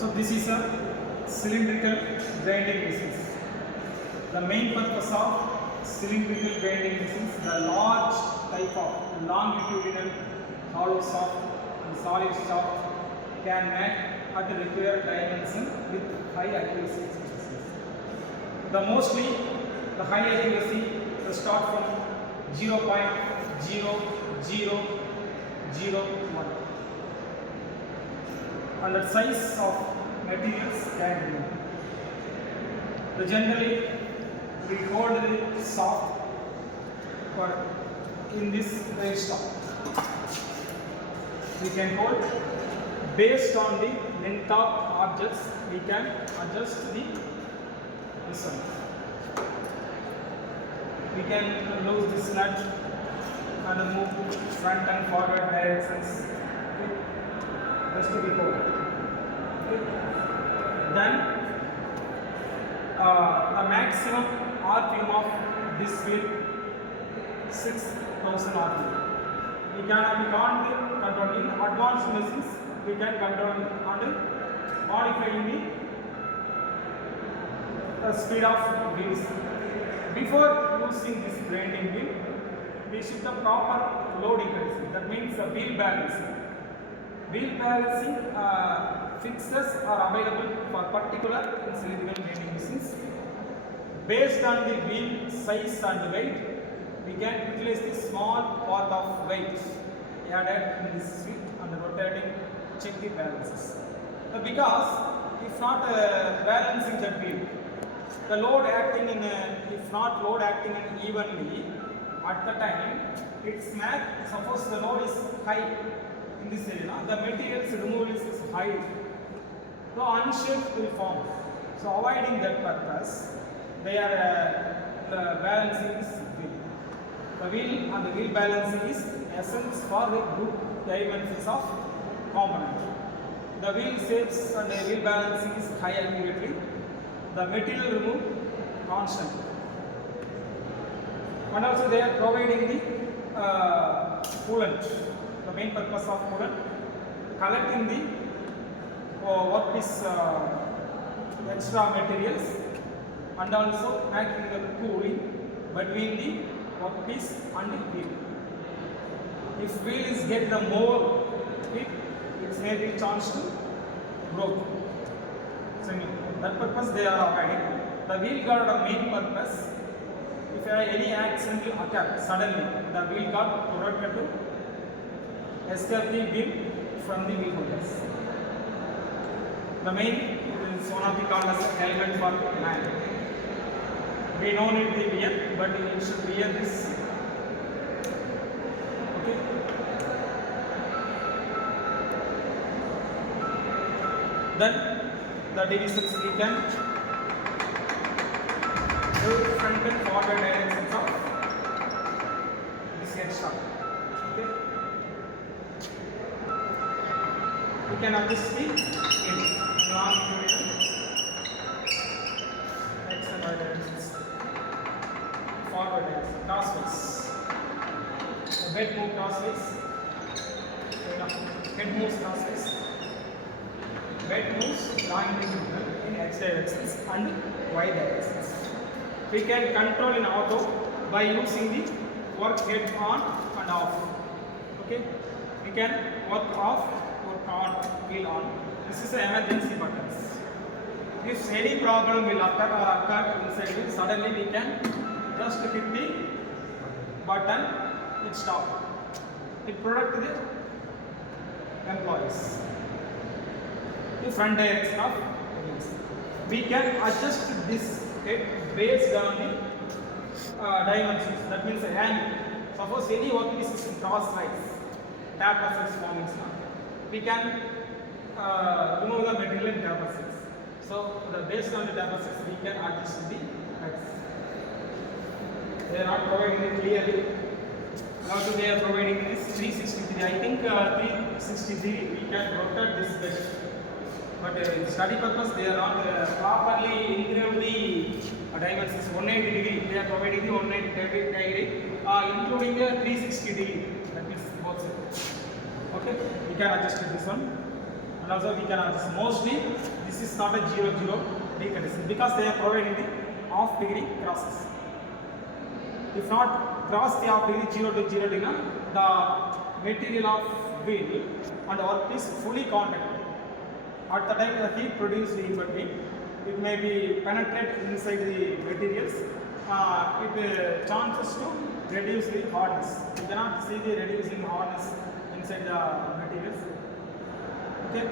So this is a cylindrical grinding machine. The main purpose of cylindrical grinding machines, the large type of longitudinal hollow shaft and solid shaft can make at the required dimension with high accuracy. The high accuracy will start from 0.00001 and the size of materials can be. Generally we hold the shaft in this range shaft. We can hold based on the length of objects. We can adjust this one. We can lose this nut and move front and forward directions. Just to be hold. Then the maximum RPM of this wheel 6,000 RPM. We can't control in advanced machines. We can control and modifying the speed of wheels. Before using this grinding wheel, we should have proper loading condition. That means wheel balancing. Wheel balancing fixes are available for particular cylindrical grinding machines. Based on the wheel size and weight, we can utilize the small part of weight added in this wheel and rotating check the balances. Because if not balancing the wheel, the load acting in if not load acting in evenly at the time, it's not. Suppose the load is high in this area, the materials removal is high, so unshift will form. So avoiding that purpose, they are balancing this wheel. The wheel and the wheel balancing is essence for the good dimensions of component. The wheel shapes and the wheel balancing is high accurately. The material removed constant. And also they are providing the coolant. The main purpose of coolant, collecting the workpiece extra materials and also making the cooling between the workpiece and the wheel. If wheel is get the more heat, it may be chance to broke. So that purpose they are avoiding. The wheel guard the main purpose. If any accident will occur suddenly, the wheel guard protected to escape the wheel from the wheel holders. The main is one of the called as helmet for man. We don't need the wear, but you should wear this. Okay. Then the divisions we can do front and forward directions of this head shaft. Okay. We can adjust the longitudinal x and y directions, forward directions, crossways. The bed move crossways. Head moves crossways. Bed moves longitudinal in x directions and y directions. We can control in auto by using the work head on and off. Okay, we can work off, work on, wheel on. This is the emergency buttons. If any problem will occur inside it, suddenly we can just hit the button, it stop. It protect the employees. The front direction of wheels. We can adjust this head based on the dimensions. That means the angle. Suppose any workpiece is in cross lines, taper sets forming, we can remove the material in taper sets. So based on the taper sets, we can adjust the heights. They are not providing it clearly. Also, they are providing this 363. I think 363 we can rotate this bed. But in study purpose, they are not properly engraved the dimensions 180 degree. They are providing the 180 degree, including the 360 degree. That means both sides. Okay, we can adjust this one. And and also we can adjust. Mostly this is not a 0-0 decondition because they are providing the half degree crosses. If not cross the half degree 0 to 0 degree, the material of wheel and workpiece fully contacted. At the time the heat produced in between, it may be penetrate inside the materials. It chances to reduce the hardness. You cannot see the reducing hardness inside the materials. Okay.